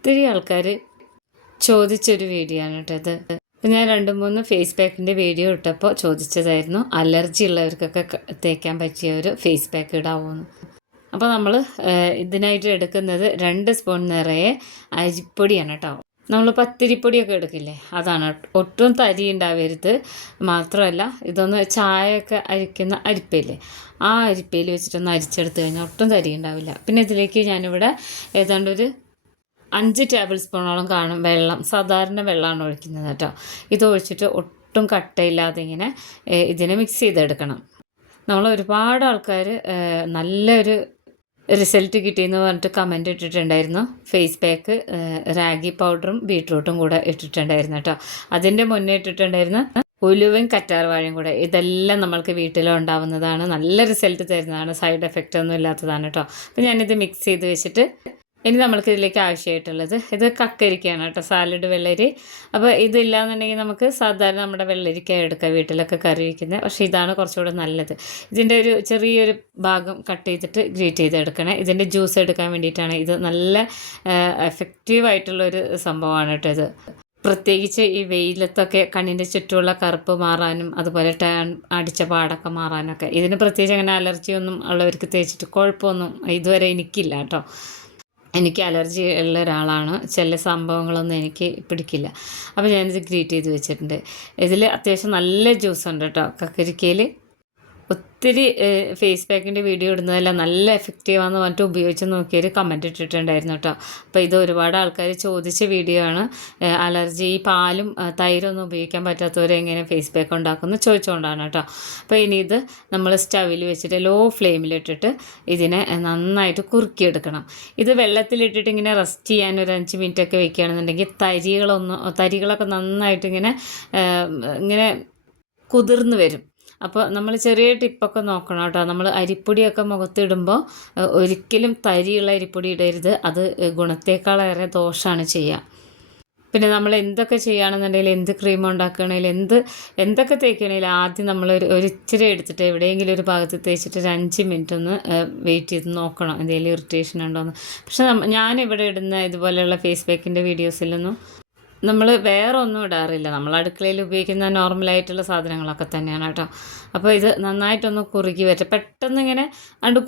ഒത്തിരി ആൾക്കാർ ചോദിച്ചൊരു വീഡിയോ ആണ് കേട്ടോ ഇത്. അപ്പം ഞാൻ 2-3 ഫേസ് പാക്കിൻ്റെ വീഡിയോ ഇട്ടപ്പോൾ ചോദിച്ചതായിരുന്നു അലർജി ഉള്ളവർക്കൊക്കെ തേക്കാൻ പറ്റിയ ഒരു ഫേസ് പാക്ക് ഇടാവുമെന്ന്. അപ്പോൾ നമ്മൾ ഇതിനായിട്ട് എടുക്കുന്നത് 2 സ്പൂൺ നിറയെ അരിപ്പൊടിയാണ് കേട്ടോ. നമ്മൾ പത്തിരിപ്പൊടിയൊക്കെ എടുക്കില്ലേ, അതാണ്. ഒട്ടും തരി ഉണ്ടാവരുത്. മാത്രമല്ല ഇതൊന്ന് ചായയൊക്കെ അരിക്കുന്ന അരിപ്പയില്ലേ, ആ അരിപ്പയിൽ വെച്ചിട്ടൊന്ന് അരിച്ചെടുത്ത് കഴിഞ്ഞാൽ ഒട്ടും തരി ഉണ്ടാവില്ല. പിന്നെ ഇതിലേക്ക് ഞാനിവിടെ ഏതാണ്ട് ഒരു 5 ടേബിൾ സ്പൂണോളം കാണും വെള്ളം, സാധാരണ വെള്ളമാണ് ഒഴിക്കുന്നത് കേട്ടോ. ഇത് ഒഴിച്ചിട്ട് ഒട്ടും കട്ടയില്ലാതെ ഇങ്ങനെ ഇതിനെ മിക്സ് ചെയ്തെടുക്കണം. നമ്മൾ ഒരുപാട് ആൾക്കാർ നല്ലൊരു റിസൾട്ട് കിട്ടിയെന്ന് പറഞ്ഞിട്ട് കമൻറ്റ് ഇട്ടിട്ടുണ്ടായിരുന്നു. ഫേസ് പാക്ക് റാഗി പൗഡറും ബീട്രൂട്ടും കൂടെ ഇട്ടിട്ടുണ്ടായിരുന്നു കേട്ടോ. അതിൻ്റെ മുന്നേ ഇട്ടിട്ടുണ്ടായിരുന്നു ഉലുവയും കറ്റാർവാഴയും കൂടെ. ഇതെല്ലാം നമ്മൾക്ക് വീട്ടിലുണ്ടാവുന്നതാണ്, നല്ല റിസൾട്ട് തരുന്നതാണ്, സൈഡ് എഫക്റ്റ് ഒന്നും ഇല്ലാത്തതാണ് കേട്ടോ. അപ്പോൾ ഞാനിത് മിക്സ് ചെയ്ത് വെച്ചിട്ട് ഇനി നമ്മൾക്ക് ഇതിലേക്ക് ആവശ്യമായിട്ടുള്ളത് ഇത് കക്കരിക്കയാണ് കേട്ടോ, സാലഡ് വെള്ളരി. അപ്പോൾ ഇതില്ലാന്നുണ്ടെങ്കിൽ നമുക്ക് സാധാരണ നമ്മുടെ വെള്ളരിക്ക എടുക്കാം, വീട്ടിലൊക്കെ കറി വയ്ക്കുന്നത്. പക്ഷേ ഇതാണ് കുറച്ചുകൂടെ നല്ലത്. ഇതിൻ്റെ ഒരു ചെറിയൊരു ഭാഗം കട്ട് ചെയ്തിട്ട് ഗ്രേറ്റ് ചെയ്തെടുക്കണേ. ഇതിൻ്റെ ജ്യൂസ് എടുക്കാൻ വേണ്ടിയിട്ടാണ്. ഇത് നല്ല എഫക്റ്റീവായിട്ടുള്ളൊരു സംഭവമാണ് കേട്ടോ ഇത്. പ്രത്യേകിച്ച് ഈ വെയിലത്തൊക്കെ കണ്ണിൻ്റെ ചുറ്റുമുള്ള കറുപ്പ് മാറാനും അതുപോലെ ടേൺ അടിച്ച പാടൊക്കെ മാറാനൊക്കെ. ഇതിന് പ്രത്യേകിച്ച് അങ്ങനെ അലർജി ഒന്നും ഉള്ളവർക്ക് തേച്ചിട്ട് കുഴപ്പമൊന്നും ഇതുവരെ എനിക്കില്ല കേട്ടോ. എനിക്ക് അലർജി ഉള്ള ഒരാളാണ്, ചില സംഭവങ്ങളൊന്നും എനിക്ക് പിടിക്കില്ല. അപ്പോൾ ഞാനിത് ഗ്രേറ്റ് ചെയ്ത് വെച്ചിട്ടുണ്ട്. ഇതിൽ അത്യാവശ്യം നല്ല ജ്യൂസ് ഉണ്ട് കേട്ടോ കക്കരിക്കയിൽ. ഒത്തിരി ഫേസ് പാക്കിൻ്റെ വീഡിയോ ഇടുന്നതെല്ലാം നല്ല എഫക്റ്റീവാന്ന് പറഞ്ഞിട്ട് ഉപയോഗിച്ച് നോക്കിയൊരു കമൻറ്റ് ഇട്ടിട്ടുണ്ടായിരുന്നു കേട്ടോ. അപ്പോൾ ഇത് ഒരുപാട് ആൾക്കാർ ചോദിച്ച വീഡിയോ ആണ്. അലർജി, ഈ പാലും തൈരൊന്നും ഉപയോഗിക്കാൻ പറ്റാത്തവരെങ്ങനെ ഫേസ് പാക്ക് ഉണ്ടാക്കുമെന്ന് ചോദിച്ചുകൊണ്ടാണ് കേട്ടോ. അപ്പോൾ ഇനി ഇത് നമ്മൾ സ്റ്റവിൽ വെച്ചിട്ട് ലോ ഫ്ലെയിമിലിട്ടിട്ട് ഇതിനെ നന്നായിട്ട് കുറുക്കിയെടുക്കണം. ഇത് വെള്ളത്തിലിട്ടിട്ട് ഇങ്ങനെ റെസ്റ്റ് ചെയ്യാൻ ഒരു 5 മിനിറ്റൊക്കെ വെക്കുകയാണെന്നുണ്ടെങ്കിൽ തരികളൊക്കെ നന്നായിട്ട് ഇങ്ങനെ കുതിർന്ന് വരും. അപ്പോൾ നമ്മൾ ചെറിയ ടിപ്പൊക്കെ നോക്കണം കേട്ടോ. നമ്മൾ അരിപ്പൊടിയൊക്കെ മുഖത്തിടുമ്പോൾ ഒരിക്കലും തരിയുള്ള അരിപ്പൊടി ഇടരുത്, അത് ഗുണത്തേക്കാളേറെ ദോഷമാണ് ചെയ്യുക. പിന്നെ നമ്മൾ എന്തൊക്കെ ചെയ്യുകയാണെന്നുണ്ടെങ്കിൽ, എന്ത് ക്രീം ഉണ്ടാക്കുകയാണെങ്കിലും എന്തൊക്കെ തേക്കുകയാണെങ്കിലും ആദ്യം നമ്മൾ ഒരു ഇച്ചിരി എടുത്തിട്ട് എവിടെയെങ്കിലും ഒരു ഭാഗത്ത് തേച്ചിട്ട് ഒരു 5 മിനിറ്റ് ഒന്ന് വെയിറ്റ് ചെയ്ത് നോക്കണം എന്തെങ്കിലും ഇറിറ്റേഷൻ ഉണ്ടോയെന്ന്. പക്ഷെ ഞാനിവിടെ ഇടുന്ന ഇതുപോലെയുള്ള ഫേസ് പാക്കിൻ്റെ വീഡിയോസിലൊന്നും നമ്മൾ വേറെ ഒന്നും ഇടാറില്ല. നമ്മൾ അടുക്കളയിൽ ഉപയോഗിക്കുന്ന നോർമലായിട്ടുള്ള സാധനങ്ങളൊക്കെ തന്നെയാണ് കേട്ടോ. അപ്പോൾ ഇത് നന്നായിട്ടൊന്ന് കുറുകി വരട്ടെ. പെട്ടെന്ന് ഇങ്ങനെ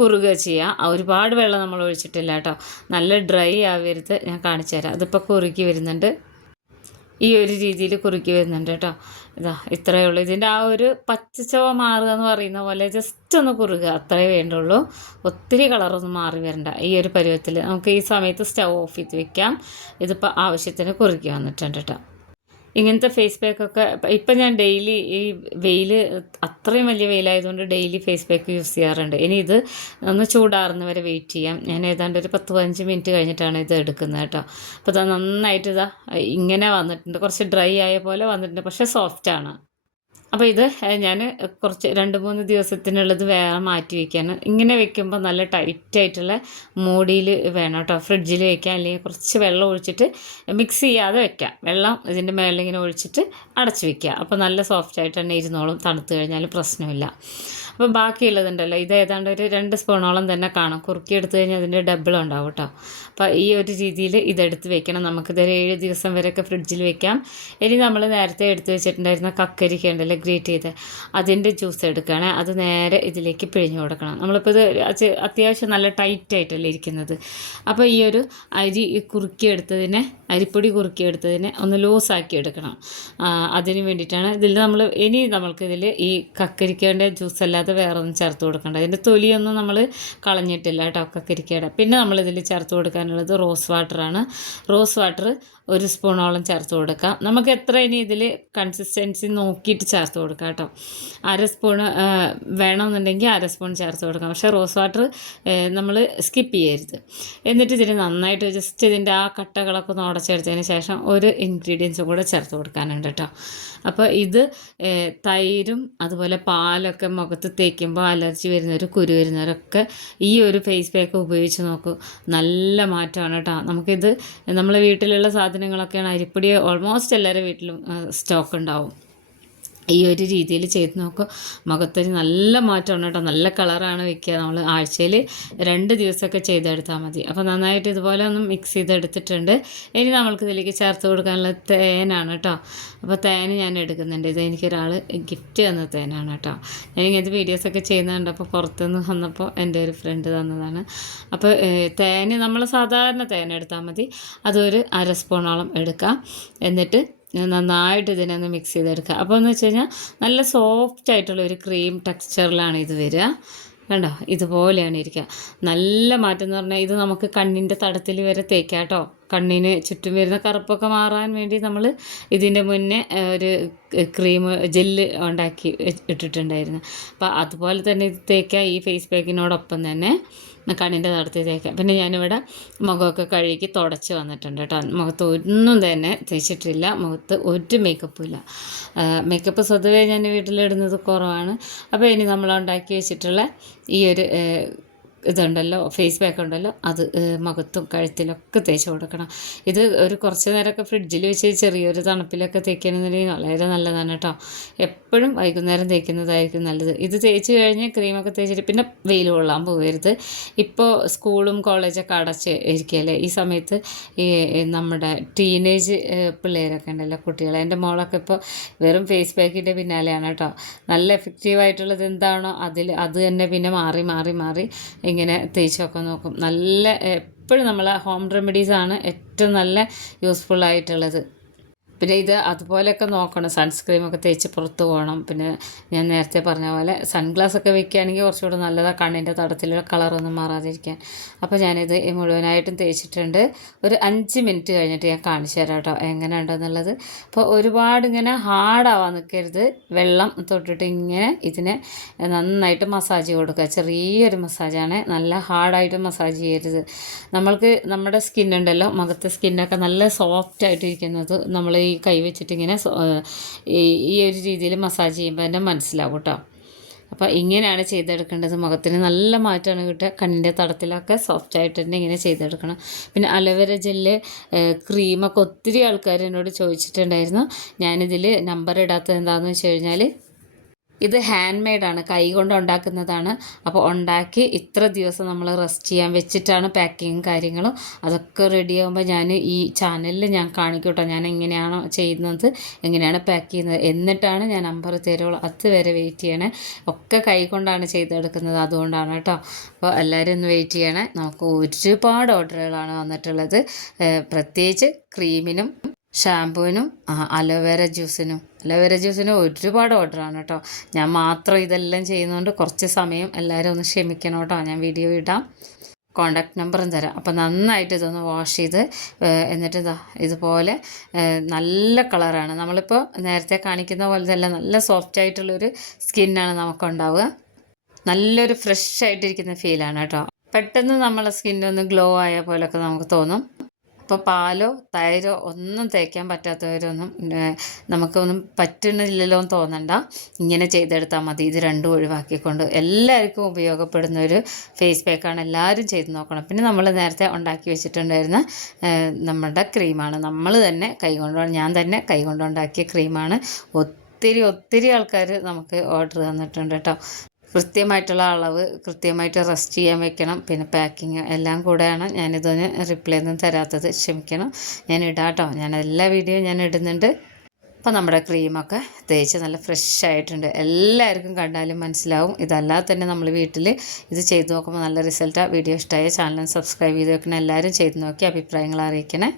കുറുകുക ചെയ്യുക. ഒരുപാട് വെള്ളം നമ്മൾ ഒഴിച്ചിട്ടില്ല കേട്ടോ. നല്ല ഡ്രൈ ആവരുത്. ഞാൻ കാണിച്ചു തരാം. അതിപ്പോൾ കുറുകി വരുന്നുണ്ട്, ഈ ഒരു രീതിയിൽ കുറുക്കി വരുന്നുണ്ട് കേട്ടോ. ഇതാ ഇത്രയേ ഉള്ളൂ. ഇതിൻ്റെ ആ ഒരു പച്ചച്ചവ മാറുക എന്ന് പറയുന്ന പോലെ ജസ്റ്റ് ഒന്ന് കുറുക, അത്രയേ വേണ്ടുള്ളൂ. ഒത്തിരി കളറൊന്നും മാറി വരണ്ട. ഈ ഒരു പരുവത്തിൽ നമുക്ക് ഈ സമയത്ത് സ്റ്റവ് ഓഫ് ചെയ്ത് വെക്കാം. ഇതിപ്പോൾ ആവശ്യത്തിന് കുറുക്കി വന്നിട്ടുണ്ട് കേട്ടോ. ഇങ്ങനത്തെ ഫേസ് പാക്കൊക്കെ ഇപ്പം ഞാൻ ഡെയിലി, ഈ വെയിൽ അത്രയും വലിയ വെയിലായതുകൊണ്ട് ഡെയിലി ഫേസ് പാക്ക് യൂസ് ചെയ്യാറുണ്ട്. ഇനി ഇത് ഒന്ന് ചൂടാറുന്ന വരെ വെയിറ്റ് ചെയ്യാം. ഞാൻ ഏതാണ്ട് ഒരു 10-15 മിനിറ്റ് കഴിഞ്ഞിട്ടാണ് ഇത് എടുക്കുന്നത് കേട്ടോ. അപ്പോൾ ഇത് നന്നായിട്ട് ഇങ്ങനെ വന്നിട്ടുണ്ട്. കുറച്ച് ഡ്രൈ ആയ പോലെ വന്നിട്ടുണ്ട്, പക്ഷേ സോഫ്റ്റാണ്. അപ്പോൾ ഇത് ഞാൻ കുറച്ച് 2-3 ദിവസത്തിനുള്ളത് വേറെ മാറ്റി വയ്ക്കാണ്. ഇങ്ങനെ വെക്കുമ്പോൾ നല്ല ടൈറ്റായിട്ടുള്ള മൂടിയിൽ വേണം കേട്ടോ ഫ്രിഡ്ജിൽ വയ്ക്കാം. അല്ലെങ്കിൽ കുറച്ച് വെള്ളം ഒഴിച്ചിട്ട് മിക്സ് ചെയ്യാതെ വെക്കാം. വെള്ളം ഇതിൻ്റെ മേളിൽ ഇങ്ങനെ ഒഴിച്ചിട്ട് അടച്ച് വയ്ക്കുക. അപ്പോൾ നല്ല സോഫ്റ്റായിട്ട് തന്നെ ഇരുന്നോളും. തണുത്ത് കഴിഞ്ഞാൽ പ്രശ്നമില്ല. അപ്പോൾ ബാക്കിയുള്ളതുണ്ടല്ലോ, ഇത് ഏതാണ്ട് ഒരു 2 സ്പൂണോളം തന്നെ കാണും. കുറുക്കി എടുത്തു കഴിഞ്ഞാൽ അതിൻ്റെ ഡബിൾ ഉണ്ടാവും കേട്ടോ. അപ്പോൾ ഈ ഒരു രീതിയിൽ ഇതെടുത്ത് വെക്കണം. നമുക്കിതൊരു 7 ദിവസം വരെയൊക്കെ ഫ്രിഡ്ജിൽ വെക്കാം. ഇനി നമ്മൾ നേരത്തെ എടുത്ത് വെച്ചിട്ടുണ്ടായിരുന്ന കക്കരിക്ക ഉണ്ടല്ലോ ഗ്രേറ്റ് ചെയ്ത്, അതിൻ്റെ ജ്യൂസ് എടുക്കുകയാണ്. അത് നേരെ ഇതിലേക്ക് പിഴിഞ്ഞു കൊടുക്കണം. നമ്മളിപ്പോൾ ഇത് അത്യാവശ്യം നല്ല ടൈറ്റായിട്ടല്ലേ ഇരിക്കുന്നത്. അപ്പോൾ ഈ ഒരു കുറുക്കിയെടുത്തതിനെ, അരിപ്പൊടി കുറുക്കിയെടുത്തതിനെ ഒന്ന് ലൂസാക്കി എടുക്കണം. അതിന് വേണ്ടിയിട്ടാണ് നമ്മൾക്കിതിൽ ഈ കക്കരിക്കേൻ്റെ ജ്യൂസ് അല്ലാതെ വേറെ ഒന്നും ചേർത്ത് കൊടുക്കേണ്ട. അതിൻ്റെ തൊലിയൊന്നും നമ്മൾ കളഞ്ഞിട്ടില്ല കേട്ടോ കക്കരിക്കയുടെ. പിന്നെ നമ്മളിതിൽ ചേർത്ത് കൊടുക്കാനുള്ളത് റോസ് വാട്ടറാണ്. റോസ് വാട്ടർ 1 സ്പൂണോളം ചേർത്ത് കൊടുക്കാം. നമുക്ക് എത്ര ഇനി ഇതിൽ കൺസിസ്റ്റൻസി നോക്കിയിട്ട് ചേർത്ത് കൊടുക്കാം കേട്ടോ. 1/2 സ്പൂണ് വേണമെന്നുണ്ടെങ്കിൽ 1/2 സ്പൂൺ ചേർത്ത് കൊടുക്കാം. പക്ഷേ റോസ് വാട്ടർ നമ്മൾ സ്കിപ്പ് ചെയ്യരുത്. എന്നിട്ട് ഇതിന് നന്നായിട്ട് ജസ്റ്റ് ഇതിൻ്റെ ആ കട്ടകളൊക്കെ ഒന്ന് ഉടച്ചെടുത്തതിന് ശേഷം ഒരു ഇൻഗ്രീഡിയൻസും കൂടെ ചേർത്ത് കൊടുക്കാനുണ്ട് കേട്ടോ. അപ്പോൾ ഇത് തൈരും അതുപോലെ പാലൊക്കെ മുഖത്ത് തേക്കുമ്പോൾ അലർജി വരുന്നവർ, കുരു വരുന്നവരൊക്കെ ഈ ഒരു ഫേസ് പാക്ക് ഉപയോഗിച്ച് നോക്കൂ. നല്ല മാറ്റമാണ് കേട്ടോ. നമുക്കിത് നമ്മളെ വീട്ടിലുള്ള സാധനങ്ങളൊക്കെയാണ്. അരിപ്പൊടി ഓൾമോസ്റ്റ് എല്ലാവരുടെ വീട്ടിലും സ്റ്റോക്ക് ഉണ്ടാവും. ഈ ഒരു രീതിയിൽ ചെയ്ത് നോക്കും. മുഖത്തൊരു നല്ല മാറ്റമാണ് കേട്ടോ. നല്ല കളറാണ് വെക്കുക. നമ്മൾ ആഴ്ചയിൽ 2 ദിവസമൊക്കെ ചെയ്തെടുത്താൽ മതി. അപ്പോൾ നന്നായിട്ട് ഇതുപോലെ ഒന്ന് മിക്സ് ചെയ്തെടുത്തിട്ടുണ്ട്. ഇനി നമ്മൾക്ക് ഇതിലേക്ക് ചേർത്ത് കൊടുക്കാനുള്ള തേനാണ് കേട്ടോ. അപ്പോൾ തേൻ ഞാൻ എടുക്കുന്നുണ്ട്. ഇത് എനിക്കൊരാൾ ഗിഫ്റ്റ് തന്ന തേനാണ് കേട്ടോ. ഞാൻ ഇങ്ങനത്തെ വീഡിയോസൊക്കെ ചെയ്യുന്നുണ്ട്. അപ്പോൾ പുറത്തുനിന്ന് വന്നപ്പോൾ എൻ്റെ ഒരു ഫ്രണ്ട് തന്നതാണ്. അപ്പോൾ തേന് നമ്മൾ സാധാരണ തേൻ എടുത്താൽ മതി. അതൊരു 1/2 സ്പൂണോളം എടുക്കാം. എന്നിട്ട് നന്നായിട്ട് ഇതിനെ ഒന്ന് മിക്സ് ചെയ്തെടുക്കുക. അപ്പോൾ എന്ന് വെച്ച് കഴിഞ്ഞാൽ നല്ല സോഫ്റ്റ് ആയിട്ടുള്ള ഒരു ക്രീം ടെക്സ്ചറിലാണ് ഇത് വരിക. കണ്ടോ, ഇതുപോലെയാണ് ഇരിക്കുക. നല്ല മാറ്റം എന്ന് പറഞ്ഞാൽ ഇത് നമുക്ക് കണ്ണിൻ്റെ തടത്തിൽ വരെ തേക്കാം കേട്ടോ. കണ്ണിന് ചുറ്റും വരുന്ന കറുപ്പൊക്കെ മാറാൻ വേണ്ടി നമ്മൾ ഇതിൻ്റെ മുന്നേ ഒരു ക്രീം ജെല്ല് ഉണ്ടാക്കി ഇട്ടിട്ടുണ്ടായിരുന്നു. അപ്പോൾ അതുപോലെ തന്നെ ഇത് തേക്കാം. ഈ ഫേസ് പാക്കിനോടൊപ്പം തന്നെ കണ്ണിൻ്റെ തടത്തിൽ തേക്കാം. പിന്നെ ഞാനിവിടെ മുഖമൊക്കെ കഴുകി തുടച്ച് വന്നിട്ടുണ്ട് കേട്ടോ. മുഖത്ത് ഒന്നും തന്നെ തേച്ചിട്ടില്ല. മുഖത്ത് ഒരു മേക്കപ്പും ഇല്ല. മേക്കപ്പ് സ്വതവേ ഞാൻ വീട്ടിലിടുന്നത് കുറവാണ്. അപ്പോൾ ഇനി നമ്മൾ ഉണ്ടാക്കി വെച്ചിട്ടുള്ള ഈ ഒരു ഇതുണ്ടല്ലോ, ഫേസ് പാക്ക് ഉണ്ടല്ലോ, അത് മുഖത്തും കഴുത്തിലൊക്കെ തേച്ച് കൊടുക്കണം. ഇത് ഒരു കുറച്ച് നേരമൊക്കെ ഫ്രിഡ്ജിൽ വെച്ച് ചെറിയൊരു തണുപ്പിലൊക്കെ തേക്കണമെന്നുണ്ടെങ്കിൽ വളരെ നല്ലതാണ് കേട്ടോ. എപ്പോഴും വൈകുന്നേരം തേക്കുന്നതായിരിക്കും നല്ലത്. ഇത് തേച്ച് കഴിഞ്ഞ് ക്രീമൊക്കെ തേച്ചിട്ട് പിന്നെ വെയിൽ കൊള്ളാൻ പോകരുത്. ഇപ്പോൾ സ്കൂളും കോളേജൊക്കെ അടച്ച് ഇരിക്കുകയല്ലേ. ഈ സമയത്ത് ഈ നമ്മുടെ ടീനേജ് പിള്ളേരൊക്കെ ഉണ്ടല്ലോ, കുട്ടികൾ. എൻ്റെ മോളൊക്കെ ഇപ്പോൾ വെറും ഫേസ് പാക്കിൻ്റെ പിന്നാലെയാണ് കേട്ടോ. നല്ല എഫക്റ്റീവായിട്ടുള്ളത് എന്താണോ അത് തന്നെ പിന്നെ മാറി മാറി മാറി ഇങ്ങനെ തേച്ചൊക്കെ നോക്കും. നല്ല എപ്പോഴും നമ്മളെ ഹോം റെമഡീസാണ് ഏറ്റവും നല്ല യൂസ്ഫുള്ളായിട്ടുള്ളത്. പിന്നെ ഇത് അതുപോലെയൊക്കെ നോക്കണം. സൺസ്ക്രീമൊക്കെ തേച്ച് പുറത്ത് പോകണം. പിന്നെ ഞാൻ നേരത്തെ പറഞ്ഞ പോലെ സൺഗ്ലാസ് ഒക്കെ വെക്കുകയാണെങ്കിൽ കുറച്ചുകൂടെ നല്ലതാണ്, കണ്ണിൻ്റെ തടത്തിലുള്ള കളറൊന്നും മാറാതിരിക്കാൻ. അപ്പോൾ ഞാനിത് മുഴുവനായിട്ടും തേച്ചിട്ടുണ്ട്. ഒരു 5 മിനിറ്റ് കഴിഞ്ഞിട്ട് ഞാൻ കാണിച്ചു തരാം കേട്ടോ എങ്ങനെ ഉണ്ടെന്നുള്ളത്. അപ്പോൾ ഒരുപാട് ഇങ്ങനെ ഹാർഡാവാൻ നിൽക്കരുത്. വെള്ളം തൊട്ടിട്ട് ഇങ്ങനെ ഇതിനെ നന്നായിട്ട് മസാജ് കൊടുക്കുക. ചെറിയൊരു മസാജാണ്, നല്ല ഹാർഡായിട്ട് മസാജ് ചെയ്യരുത്. നമ്മുടെ സ്കിന്നുണ്ടല്ലോ, മുഖത്തെ സ്കിന്നൊക്കെ നല്ല സോഫ്റ്റ് ആയിട്ടിരിക്കുന്നത് നമ്മൾ ഈ കൈ വെച്ചിട്ടിങ്ങനെ ഈ ഒരു രീതിയിൽ മസാജ് ചെയ്യുമ്പോൾ തന്നെ മനസ്സിലാവും കേട്ടോ. അപ്പോൾ ഇങ്ങനെയാണ് ചെയ്തെടുക്കേണ്ടത്. മുഖത്തിന് നല്ല മാറ്റമാണ് കിട്ടുക. കണ്ണിൻ്റെ തടത്തിലൊക്കെ സോഫ്റ്റ് ആയിട്ട് തന്നെ ഇങ്ങനെ ചെയ്തെടുക്കണം. പിന്നെ അലോവേര ജെല്ല് ക്രീമൊക്കെ ഒത്തിരി ആൾക്കാർ എന്നോട് ചോദിച്ചിട്ടുണ്ടായിരുന്നു. ഞാനിതിൽ നമ്പർ ഇടാത്തത് എന്താണെന്ന് വെച്ച് കഴിഞ്ഞാൽ ഇത് ഹാൻഡ് മെയ്ഡാണ്, കൈ കൊണ്ട് ഉണ്ടാക്കുന്നതാണ്. അപ്പോൾ ഉണ്ടാക്കി ഇത്ര ദിവസം നമ്മൾ റെസ്റ്റ് ചെയ്യാൻ വെച്ചിട്ടാണ് പാക്കിങ്ങും കാര്യങ്ങളും അതൊക്കെ റെഡി ആകുമ്പോൾ ഞാൻ ഈ ചാനലിൽ ഞാൻ കാണിക്കൂട്ടോ ഞാൻ എങ്ങനെയാണോ ചെയ്യുന്നത്, എങ്ങനെയാണ് പാക്ക് ചെയ്യുന്നത്. എന്നിട്ടാണ് ഞാൻ നമ്പർ തരുള്ളൂ. അതുവരെ വെയിറ്റ് ചെയ്യണേ. ഒക്കെ കൈ കൊണ്ടാണ് ചെയ്തെടുക്കുന്നത്, അതുകൊണ്ടാണ് കേട്ടോ. അപ്പോൾ എല്ലാവരും ഒന്ന് വെയിറ്റ് ചെയ്യണേ. നമുക്ക് ഒരുപാട് ഓർഡറുകളാണ് വന്നിട്ടുള്ളത്. പ്രത്യേകിച്ച് ക്രീമിനും ഷാമ്പൂവിനും അലോവേര ജ്യൂസിനും ഒരുപാട് ഓർഡറാണ് കേട്ടോ. ഞാൻ മാത്രം ഇതെല്ലാം ചെയ്യുന്നതുകൊണ്ട് കുറച്ച് സമയം എല്ലാവരും ഒന്ന് ക്ഷമിക്കണം കേട്ടോ. ഞാൻ വീഡിയോ ഇടാം, കോണ്ടാക്ട് നമ്പറും തരാം. അപ്പോൾ നന്നായിട്ട് ഇതൊന്ന് വാഷ് ചെയ്ത് എന്നിട്ട് ഇതുപോലെ നല്ല കളറാണ്. നമ്മളിപ്പോൾ നേരത്തെ കാണിക്കുന്ന പോലെ തന്നെ നല്ല സോഫ്റ്റ് ആയിട്ടുള്ളൊരു സ്കിന്നാണ് നമുക്കുണ്ടാവുക. നല്ലൊരു ഫ്രഷ് ആയിട്ടിരിക്കുന്ന ഫീലാണ് കേട്ടോ. പെട്ടെന്ന് നമ്മളെ സ്കിന്നൊന്ന് ഗ്ലോ ആയ പോലൊക്കെ നമുക്ക് തോന്നും. അപ്പോൾ പാലോ തൈരോ ഒന്നും തേക്കാൻ പറ്റാത്തവരൊന്നും നമുക്കൊന്നും പറ്റുന്നില്ലല്ലോ എന്ന് തോന്നണ്ട. ഇങ്ങനെ ചെയ്തെടുത്താൽ മതി. ഇത് രണ്ടും ഒഴിവാക്കിക്കൊണ്ട് എല്ലാവർക്കും ഉപയോഗപ്പെടുന്ന ഒരു ഫേസ് പാക്കാണ്. എല്ലാവരും ചെയ്ത് നോക്കണം. പിന്നെ നമ്മൾ നേരത്തെ ഉണ്ടാക്കി വെച്ചിട്ടുണ്ടായിരുന്ന നമ്മുടെ ക്രീമാണ്. ഞാൻ തന്നെ കൈകൊണ്ട് ഉണ്ടാക്കിയ ക്രീമാണ്. ഒത്തിരി ആൾക്കാർ നമുക്ക് ഓർഡർ തന്നിട്ടുണ്ട് കേട്ടോ. കൃത്യമായിട്ടുള്ള അളവ്, കൃത്യമായിട്ട് റെസ്റ്റ് ചെയ്യാൻ വെക്കണം. പിന്നെ പാക്കിങ് എല്ലാം കൂടെയാണ് ഞാനിതൊന്ന് റിപ്ലൈ ഒന്നും തരാത്തത്, ക്ഷമിക്കണം. ഞാൻ ഇടാം കേട്ടോ. ഞാൻ എല്ലാ വീഡിയോയും ഞാൻ ഇടുന്നുണ്ട്. അപ്പോൾ നമ്മുടെ ക്രീമൊക്കെ തേച്ച് നല്ല ഫ്രഷ് ആയിട്ടുണ്ട്. എല്ലാവർക്കും കണ്ടാലും മനസ്സിലാവും. ഇതല്ലാതെ തന്നെ നമ്മൾ വീട്ടിൽ ഇത് ചെയ്ത് നോക്കുമ്പോൾ നല്ല റിസൾട്ടാണ്. വീഡിയോ ഇഷ്ടമായ ചാനൽ സബ്സ്ക്രൈബ് ചെയ്ത് വെക്കണം. എല്ലാവരും ചെയ്ത് നോക്കി അഭിപ്രായങ്ങൾ അറിയിക്കണേ.